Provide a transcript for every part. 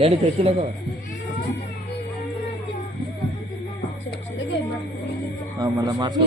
Lady తెచ్చిలేక మళ్ళీ మార్చుకో.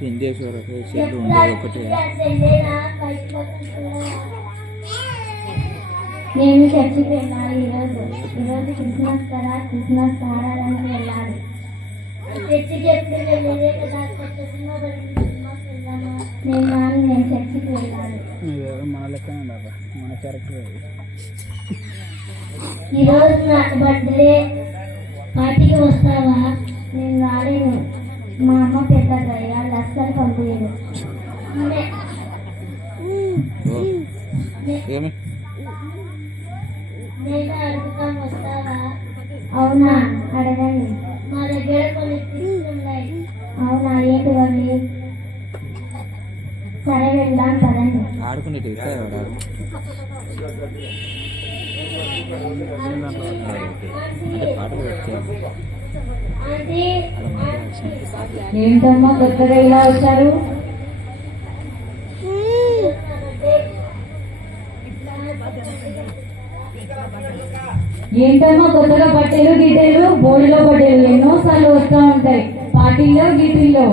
హిందీ ఉండేది ఒకటి. నేను చర్చికి వెళ్ళాలి ఈరోజు క్రిస్మస్ కదా, క్రిస్మస్ ఆరాధనకి వెళ్ళాలి. చర్చికి ఎప్పుడు వెళ్ళేదే కదా, నేను చర్చికి వెళ్ళాలి. మన లెక్కనే మన క్యారెక్టర్. ఈరోజు నాకు బర్త్డే పార్టీకి వస్తావా? నేను రాలేను, మా అమ్మ పెద్దగా వాళ్ళు అస్సలు పంపించదు. నేను అడుగుతాను, వస్తావా? అవునా, అడగండి. మా దగ్గర కొన్ని టిప్స్ ఉన్నాయి. అవునా, ఏంటి అవి? సరే వెళ్దాం పదండి. ఆడుకునేటి ఏంటమ్మా కొత్తగా ఇలా వచ్చారు? ఏంటమ్మా కొత్తగా పట్టేలు గీటేలు బోడిలో పట్టేలు ఎన్నోసార్లు వస్తూ ఉంటాయి పార్టీల్లో గీటీల్లో.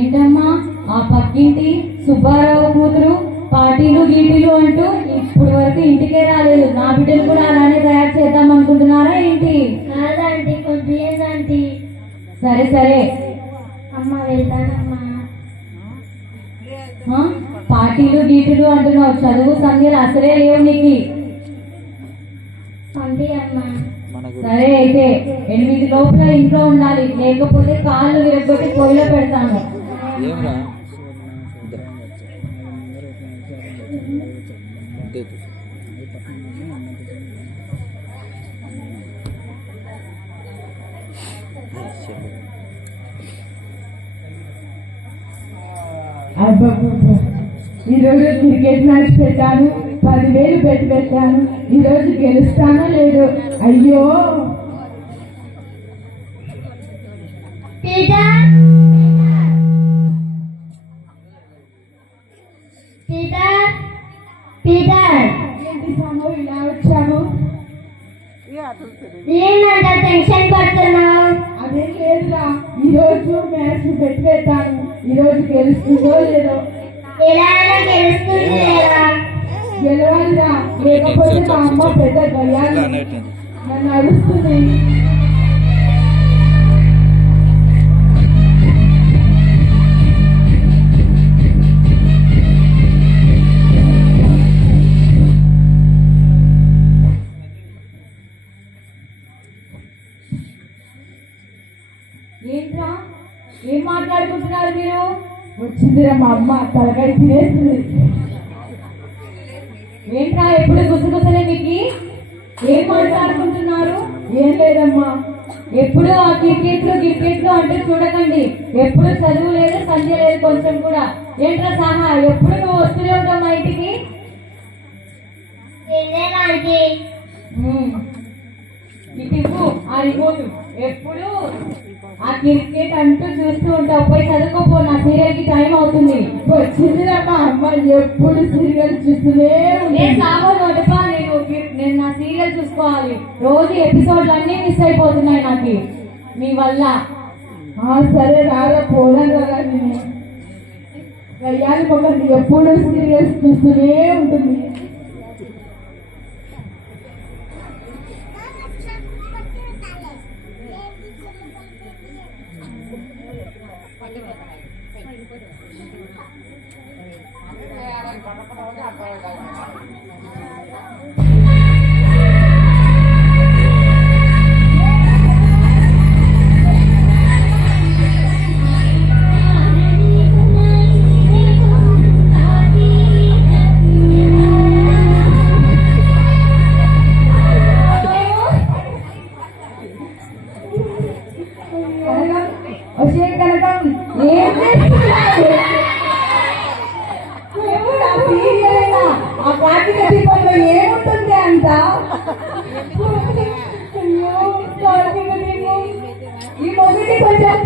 ఏంటమ్మా ఆ పక్కింటి సుబ్బారావు కూతురు పార్టీలు గీటీలు అంటూ ఇప్పుడు వరకు ఇంటికే రాలేదు. నా బిడ్డలు కూడా అలానే తయారు చేద్దాం అనుకుంటున్నారా ఏంటి? కాదండి, పంపించండి. సరే సరే అమ్మా, వెళ్తానమ్మా. పార్టీలు గీటీలు అంటున్నావు, చదువు సంధ్యలు అసలే లేవు నీకు. పంపి అమ్మా. సరే అయితే 8 లోపల ఇంట్లో ఉండాలి, లేకపోతే కాళ్ళు విరగొట్టి పొయ్యిలో పెడతాను. ఈరోజు క్రికెట్ మ్యాచ్ పెట్టాను, 10,000 పెట్టి పెట్టాను. ఈరోజు గెలుస్తానో లేదో. అయ్యో ఇలా వచ్చాను. టెన్షన్ పడుతున్నావు? అదే లేదురా, ఈరోజు మ్యాచ్ పెట్టి పెట్టాను. ఈరోజు గెలుస్తుందో లేదో. గెలవాలిరా, లేకపోతే మా అమ్మ పెద్ద గయ్యాలి నన్ను అడుస్తుంది. ఏంట్రా, ఏం మాట్లాడుకుంటున్నారు మీరు? వచ్చిందిరా మా అమ్మ, తలకాయ తినేస్తుంది. ఏంట్రా ఎప్పుడు గుసగుసలే మీకు? ఏం మాట్లాడుకుంటున్నారు? ఏం లేదమ్మా. ఎప్పుడు ఆ క్రికెట్లు అంటూ చూడకండి. ఎప్పుడు చదువు లేదు, సంధ్య లేదు కొంచెం కూడా. ఏంట్రా సాహా, ఎప్పుడు నువ్వు వస్తూనే ఉంటావు మా ఇంటికి? ఇటు ఆ రిమోట్ ఎప్పుడు ఆ క్రికెట్ అంటూ చూస్తూ ఉంటావు. పోయి చదువుకోపో, నా సీరియల్ కి టైం అవుతుంది. వచ్చిందిరా మా అమ్మ, ఎప్పుడు సీరియల్ చూస్తూనే. నేను నా సీరియల్ చూసుకోవాలి. రోజు ఎపిసోడ్లు అన్నీ మిస్ అయిపోతున్నాయి నాకు మీ వల్ల. సరే రారా, పోదాను రా. నేను గయ్యాలి ఒకటి ఎప్పుడు సీరియల్స్ చూస్తూనే ఉంటుంది.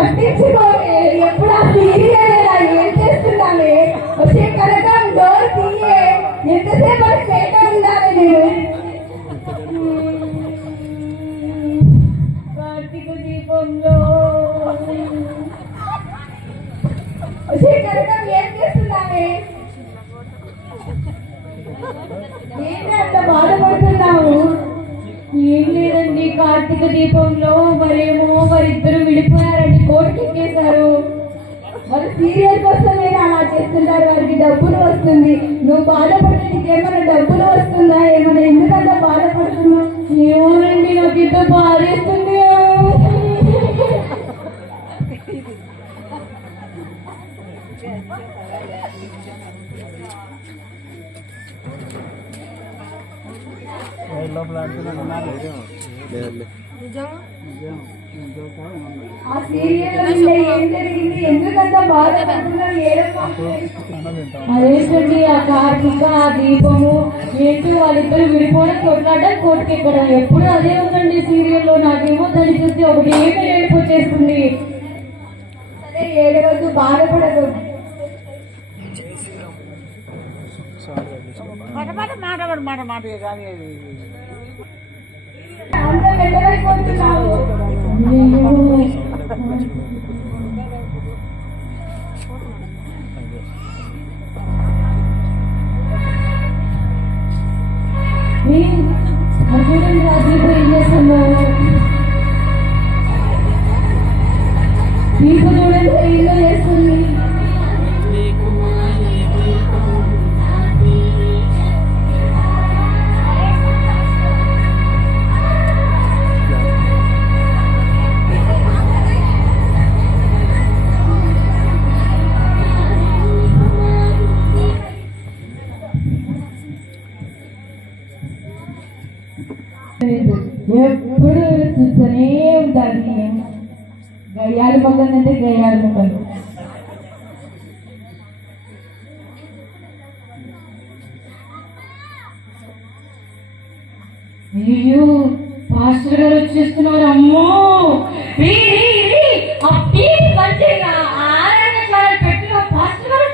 పట్టించుకోవే ఎప్పుడు ఆ సీరియల్ ఏం చేస్తున్నావే వచ్చే కనకం డోర్ తీయే ఎంతసేపు అది బయట ఉండాలి నేను కార్తీక దీపంలో వచ్చే కనకం ఏం చేస్తున్నావే ఏంటి అంత బాధపడుతున్నావు ఏం లేదండి, కార్తీక దీపంలో వారిద్దరు విడిపోయారండి, కోర్టుకి ఎక్కేశారు. మరి సీరియల్ కోసం నేను అలా చేస్తుంటారు వారికి డబ్బులు వస్తుంది నువ్వు బాధపడితే నీకేమైనా డబ్బులు వస్తుందా ఏమైనా ఎందుకంటే బాధపడుతున్నావు ఏమోనండి, నాకు ఇంత బాధేస్తుంది. ఆ సీరియల్ ఏం జరిగింది ఎందుకంత బాధపడుతున్నారు అదేంటండి, ఆ కార్తీక ఆ దీపము ఏంటో వాళ్ళిద్దరు విడిపోవడం కొట్లాడడం కోర్టుకెక్కడం ఎప్పుడు అదే ఉందండి సీరియల్లో. నాకేమో దాన్ని చూసి ఒకటి ఏమీ ఏడుపు వచ్చేస్తుంది. సరే ఏడవద్దు బాధపడదు అంత వెళ్ళలేకపోతున్నావు చూడండి ఆ దీపం ఏం చేస్తున్నారు, నీకు చూడండి ఏదో చేస్తుంది ఎప్పుడు చూస్తూనే ఉంటారు గయ్యాలి మొక్కలు అంటే గయ్యాలి మొక్కలు అయ్యో పాస్టర్ గారు వచ్చేస్తున్నారు. అమ్మో మంచిగా ఆరాధన పెట్టిన పాస్టర్ గారు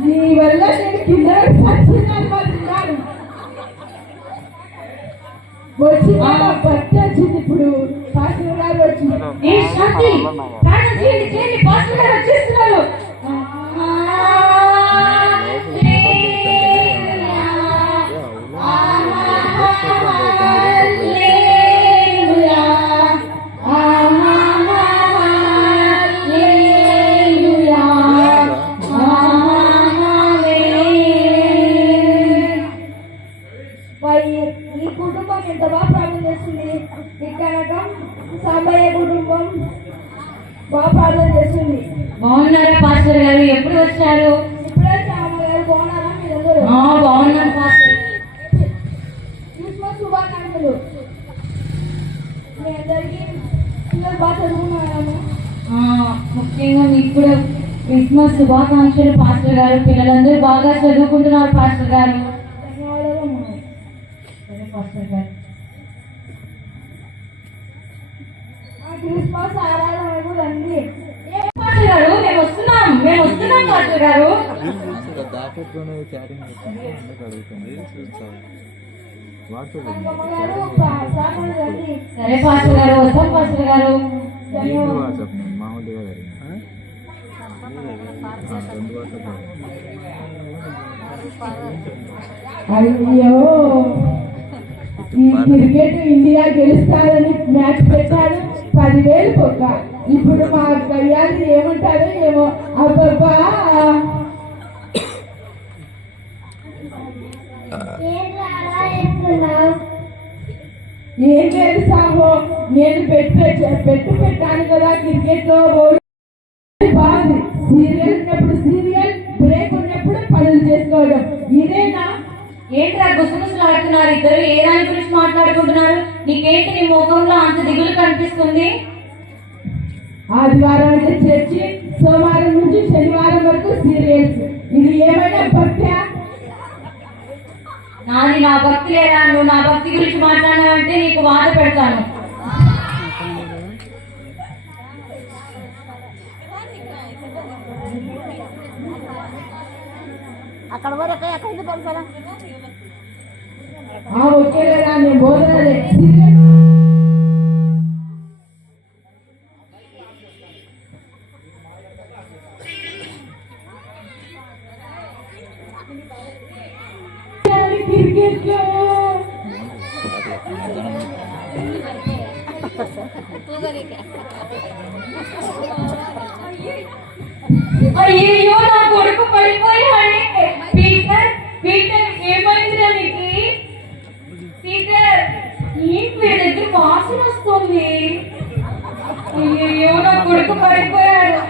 నీ వల్ల నేను కింద పడుతున్నాను వచ్చింది భర్త వచ్చింది ఇప్పుడు పాస్టర్ గారు వచ్చింది పాస్టర్ గారు వచ్చేస్తున్నారు. ఈ కుటుంబం ఎంత బాగా ప్రార్థన చేస్తుంది ఇక్కడ సాంబయ్య కుటుంబం బాగా ప్రార్థన చేస్తుంది. బాగున్నారా పాస్టర్ గారు, ఎప్పుడు వచ్చారు? ఇప్పుడే సాంబయ్య గారు బాగున్నారా మీరందరూ? బాగున్నాను పాస్టర్. క్రిస్మస్ శుభాకాంక్షలు మీ అందరికీ. పిల్లలు బాగా చదువుకున్నాము. ముఖ్యంగా మీకు కూడా క్రిస్మస్ శుభాకాంక్షలు పాస్టర్ గారు. పిల్లలందరూ బాగా చదువుకుంటున్నారు పాస్టర్ గారు. ధన్యవాదాలు పాస్టర్ గారు క్రిస్మస్ ఆరాధనకు రండి. పాస్టర్ గారు మేము వస్తున్నాం పాస్టర్ గారు. దాపెట్టుకుని చాటింగ్ సరే పాస్టర్ గారు, వస్తాం పాస్టర్ గారు. మామూలుగా అయ్యో ఈ క్రికెట్ ఇండియా గెలుస్తారని మ్యాచ్ పెట్టారు 10,000 పొక్క. ఇప్పుడు మా గయ్యాలు ఏమంటారో ఏమో. అబ్బబ్బా ఏం తెలుసామో నేను పెట్టాను కదా క్రికెట్ లో బాగుంది. సీరియల్ ఉన్నప్పుడు సీరియల్, బ్రేక్ ఉన్నప్పుడు పనులు చేసుకోవడం ఇదేనా? ఏంట్రా గుసగుసలు ఆడుతున్నారు ఇద్దరు? ఏ దాని గురించి మాట్లాడుకుంటున్నారు? నీకేంటి నీ ముఖంలో అంత దిగులు కనిపిస్తుంది? ఆదివారం అయితే చర్చి, సోమవారం నుంచి శనివారం వరకు సీరియల్స్. ఇది ఏమైనా భక్త్యా? నాది నా భక్తి లేదా? నువ్వు నా భక్తి గురించి మాట్లాడినావంటే నీకు బాధ పెడతాను. అక్కడ వరకు ఎక్కడ పంపాలా వచ్చేదా నేను బోధనలే అయ్యో నా కొడుకు పడిపోయాడే. పీటర్ పీటర్ ఏమైందిరా నీకు? పీటర్ ఏంటి వీడి దగ్గర వాసన వస్తుంది? అయ్యో నా కొడుకు పడిపోయాడు.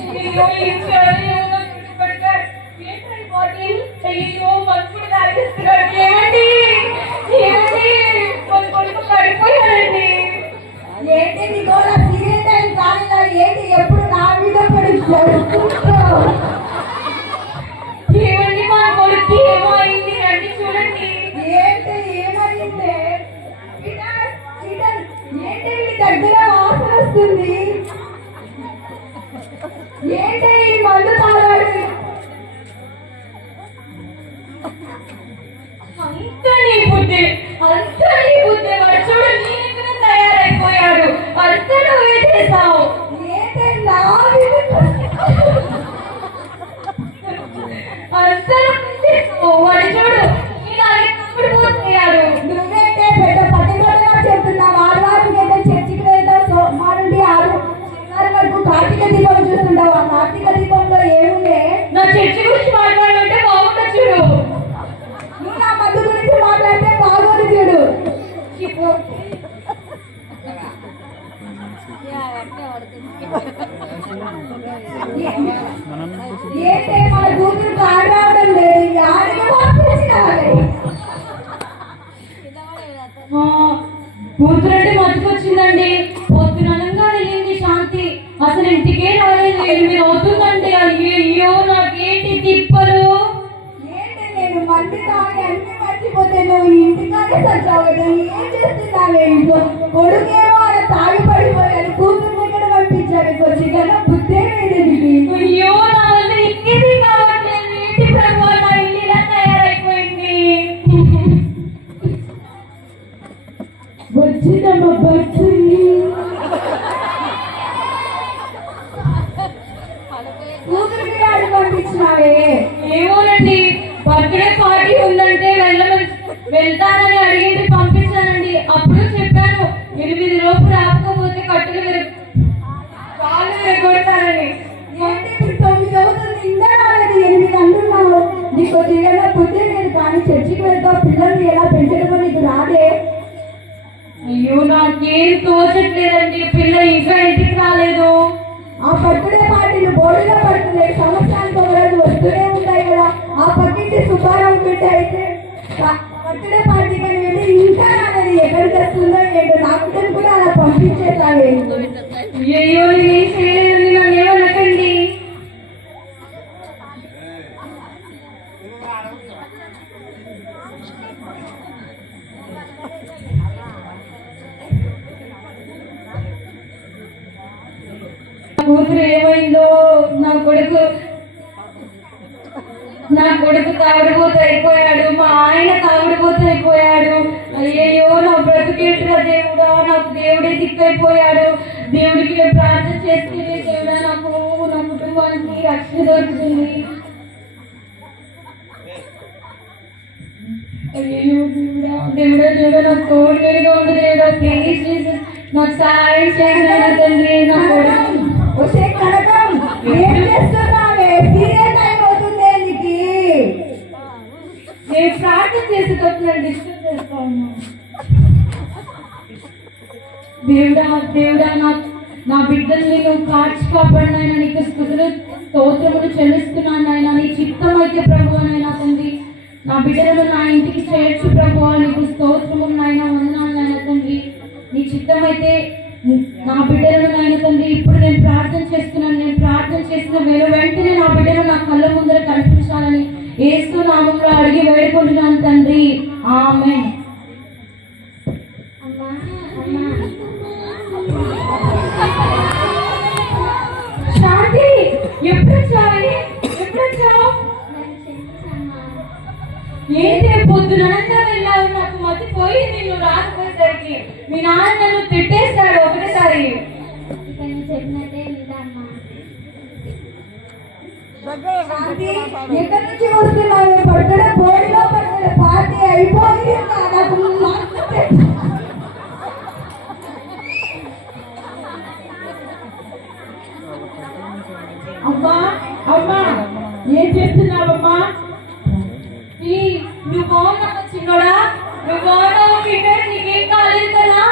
అయ్యో ఏం చేయాలి? నా కొడుకు పడిపోయాడు. ఏంటండి బాటిల్? అయ్యో మంచుడు తాగేస్తున్నాడు. ఏమండి ఏమండి మన కొడుకు పడిపోయాడండి. ఏంటి నీకు సీరియల్ టైం కాలేదా? ఏంటి ఎప్పుడు నా మీద పడుతాడు? ఏమండి మా కొడుకు ఏమో అయింది, రండి చూడండి. ఏంటి ఏమైంది? ఏంటి వీడి దగ్గర వాసన వస్తుంది? ఏంటి ఈ మందు తాగాడు? అంతా నీ బుద్ధి, అంతా నీ బుద్ధి. వాడు చూడు నీ దగ్గర తయారైపోయాడు. అంతా నువ్వే చేసావు. ఏంటి నా మీద అంతా నువ్వే చేసావు. వాడు చూడు నీ దగ్గర తమ్ముడిపోయాడు. నువ్వేంటే పెద్ద పట్టుబడిగా చెప్తున్నావు. ఆడవారికి అయితే చర్చికి వెళ్తావు, సోమవారం 6 శనివారం వరకు కార్తీక దీపం చూస్తుంటావు. ఆ కార్తీక దీపంలో ఏముండే? నా చర్చి గురించి మాట్లాడాలంటే బాగుంటుంది చూడు. నువ్వు నా మధ్య గురించి మాట్లాడితే బాగోదు చూడు. ఏంటే మన కూతురు కాడు రావడం లేదు. యాడికి పంపించినావే? కూతురంటే మర్చిపోచ్చిందండి. పొద్దుననంగా వెళ్ళింది శాంతి, అసలు ఇంటికే రాలేదు. 8 అవుతుందండి. అయ్యో నాకేంటి తిప్పలు. ఏంటి నేను మంది తాగి అన్ని మర్చిపోతే నువ్వు ఇంటికానే సచ్చావు కదా? ఏం చేస్తున్నావే ఇంట్లో? కొడుకేమో అలా తాగి పడిపోయాడు, కూతురు దగ్గర పంపించాడు. కొంచెం కదా బుద్ధే లేదు నీకు. అయ్యో నా వల్ల ఇంకేది కావట్లేదు. ఏంటి ప్రభు నా ఇల్లు ఇలా తయారైపోయింది. వచ్చిందమ్మా బస్సు. కూతురికి రాడు పంపించినావే? ఏమోనండి, బర్త్డే పార్టీ ఉందంటే వెళ్తానని అడిగింది, పంపించానండి. అప్పుడు చెప్పాను 8 లోపు రాకపోతే కట్టులు కాళ్ళు విరగొడతానని. ఏంటి ఇప్పుడు 9 అవుతుంది, ఇంకా రాలేదు. 8 అంటున్నావు. నీకు తీరగా బుద్ధి లేదు. కానీ చర్చికి వెళ్తావు, పిల్లల్ని ఎలా పెంచడమో నీకు రాదే? అయ్యో నాకేం తోచట్లేదండి. పిల్ల ఇంకా ఇంటికి రాలేదు. ఆ బర్త్డే పార్టీలు బోర్డులో పడుతున్నాయి. సంవత్సరానికి ఒక రోజు వస్తూనే ఉంటాయి కదా. ఆ పక్కింటి సుబ్బారావు బిడ్డ అయితే బర్త్డే పార్టీకి వెళ్ళి ఇంకా రాలేదు. ఎక్కడికి వస్తుందో ఏంటో. నాకు కూడా అలా పంపించేట్లాగే. అయ్యో నేనేం చేయలేదండి, నన్ను ఏమనకండి. కూతురు ఏమైందో? నా కొడుకు తాగుడుపోతూ అయిపోయాడు. మా ఆయన తాగుడుపోతూ అయిపోయాడు. అయ్యయ్యో నా బ్రతుకేట్రా దేవుడా, నాకు దేవుడే దిక్కైపోయాడు. దేవుడికి నేను ప్రార్థన చేస్తే దేవుడా నాకు నా కుటుంబానికి రక్షణ దొరుకుతుంది. అయ్యో దేవుడా దేవుడా దేవుడా నాకు తోడుగా ఉంది. దేవుడా ప్లీజ్ జీసస్ నాకు సహాయం చేయండి తండ్రి. నా కొడుకు వచ్చే కనకం ఏం చేస్తున్నావే? సీరియల్ టైం అవుతుంది. నీకు నేను ప్రార్థన చేసేటప్పుడు డిస్టర్బ్ చేస్తా ఉన్నా. దేవుడా దేవుడా నా బిడ్డల్ని నువ్వు కాచి కాపాడినైనా నీకు స్తుతులు స్తోత్రములు చెల్లిస్తున్నాను నాయన. నీ చిత్తం అయితే ప్రభు నైనా తండ్రి, నా బిడ్డలను నా ఇంటికి చేర్చు ప్రభు. నీకు స్తోత్రములు నాయన, వందనాలు నాయన తండ్రి. నీ చిత్తం అయితే నా బిడ్డలను నాయన తండ్రి ఇప్పుడు నేను ప్రార్థన చేస్తున్నాను. నేను ప్రార్థన చేసిన వెంటనే నా బిడ్డలు నా కళ్ళ ముందర కనిపించాలని యేసు నామములో నామంలో అడిగి వేడుకుంటున్నాను తండ్రి, ఆమేన్. శాంతి, ఎప్పుడు వచ్చావు? ఏంటి పొద్దునంతా వెళ్ళావు? నాకు మర్చిపోయి నిన్ను రాకపోయేసరికి మీ నాన్న నన్ను తిట్టేస్తాడు ఒకటేసారి. ఎక్కడి నుంచి వస్తున్నావు? పడుకునే బోర్డులో పడుకునే పార్టీ అయిపోయింది. నాకు అమ్మా అమ్మా, ఏం చేస్తున్నావమ్మా? నువ్వు బాగున్నావు చిన్నోడా, నువ్వు బాగున్నావు. పీటర్, నీకేం కాలేదు కదా?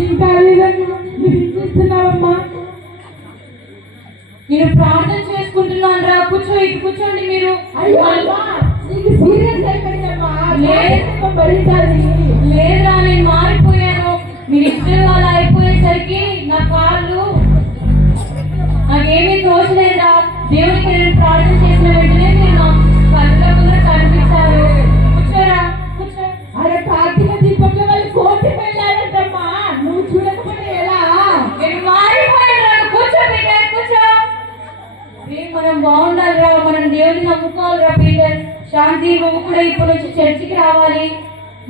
ఏం కాలేదని నువ్వు ఏం చేస్తున్నావమ్మా? నేను ప్రార్థన చేసుకుంటున్నాను రా. కూర్చో, ఇటు కూర్చోండి మీరు. నీకు సీరియస్ అయిపోయిందమ్మా. లేదురా, నేను మారిపోయాను. మీరు ఇద్దరు అలా అయిపోయేసరికి నా కాళ్ళు నాకేమీ తోచలేదురా. దేవునికి నేను ప్రార్థన చేసిన వెంటనే మీరు నా కళ్ళ ముందర కనిపించారు. కూర్చోరా, కూర్చో. అరే కార్తీక దీపంలో వాళ్ళు కోర్టు వెళ్ళారంటమ్మా, నువ్వు చూడకపోతే ఎలా? నేను మారిపోయాను. కూర్చో పీటర్, కూర్చో. మనం బాగుండాలిరా, మనం దేవుని నమ్ముకోవాలిరా పీటర్. శాంతి, నువ్వు కూడా ఇప్పుడు నుంచి చర్చికి రావాలి.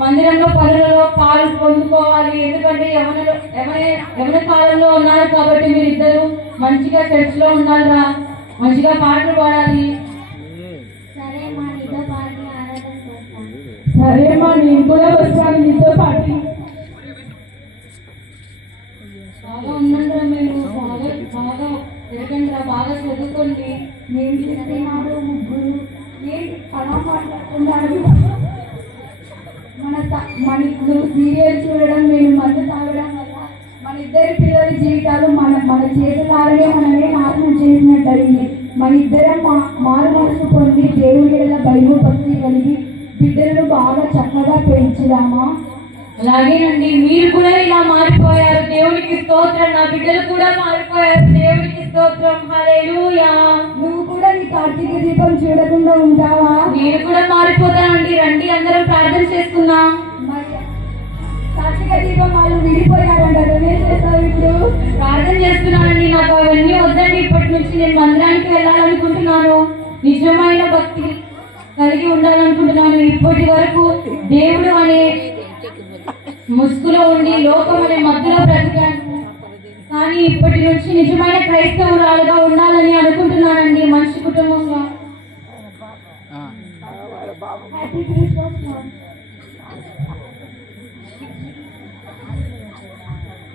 మందిరంలో పనులలో పాలు పొందుకోవాలి. ఎందుకంటే యవన కాలంలో ఉన్నారు కాబట్టి మీరిద్దరు మంచిగా చర్చిలో ఉండాలిరా. మంచిగా పాటలు పాడాలి. సరేమ్మా, నేను కూడా వచ్చాను నీతో పాటు. బాగా ఉండండిరా, మీరు బాగా బాగా తిరగండిరా, బాగా చదువుకోండి. ఏం చేస్తున్నారు ముగ్గురు? ఏంటి అలా మాట్లాడుతున్నారు? మన సీరియల్ చూడడం, మేము మందు తాగడం వల్ల మన ఇద్దరి పిల్లల జీవితాలు మన చేతులాగే మనమే నాశనం చేసినట్టు అయింది. మన ఇద్దరం మారు మనసు పొంది దేవుని ఎడల భయభక్తి కలిగి బిడ్డలను బాగా చక్కగా పెంచుదామా? అలాగేనండి, మీరు కూడా ఇలా మారిపోయారు. దేవునికి స్తోత్రం. నా బిడ్డలు కూడా మారిపోయారు. దేవునికి స్తోత్రం. హల్లెలూయా. నువ్వు కూడా నీ కార్తీక దీపం చూడకుండా ఉంటావా? నేను కూడా మారిపోతానండి. రండి, అందరం ప్రార్థన చేసుకుందాం. మరి కార్తీక దీపం వాళ్ళు విడిపోయారంట, నువ్వేం చేస్తావు ఇప్పుడు? ప్రార్థన చేస్తున్నానండి. నాకు అవన్నీ వద్దండి. ఇప్పటి నుంచి నేను మందిరానికి వెళ్ళాలనుకుంటున్నాను. నిజమైన భక్తి కలిగి ఉండాలనుకుంటున్నాను. ఇప్పటి వరకు దేవుడు అనే ముసుగులో ఉండి లోకం అనే మధ్యలో బ్రతికాను. కానీ ఇప్పటి నుంచి నిజమైన క్రైస్తవురాలుగా ఉండాలని అనుకుంటున్నానండి, మంచి కుటుంబంగా. Happy Christmas.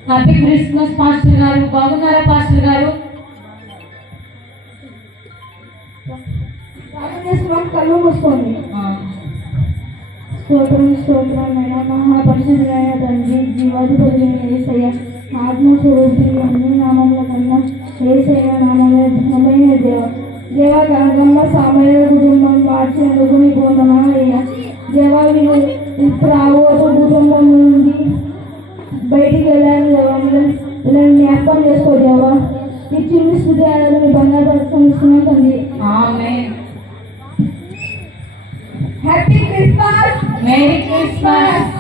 Happy Christmas pastor గారు. బాగున్నారా పాస్టర్ గారు? కళ్ళు మూసుకోండి. స్తోత్రం స్తోత్రమైన మహాపరిశుద్ధులైన తండ్రి, జీవాధిపతి యేసయ్య, ఆత్మస్వరూపి అన్ని నామముల కన్నా యేసయ్య నామమే ఘనమైన దేవ గంగమ్మ సామయ్య కుటుంబం మార్చినందుకు నీకు వందనాలయ్యా. దేవా, వీళ్ళు రాబోతు కుటుంబం నుండి బయటికి వెళ్ళాను దేవా. వీళ్ళని జ్ఞాపకం చేసుకో దేవా. ఈ చిన్న స్థితి మీ బంగారు పరిశ్రమిస్తున్నాం తండ్రి. ఆమేన్. Happy Christmas. Merry Christmas.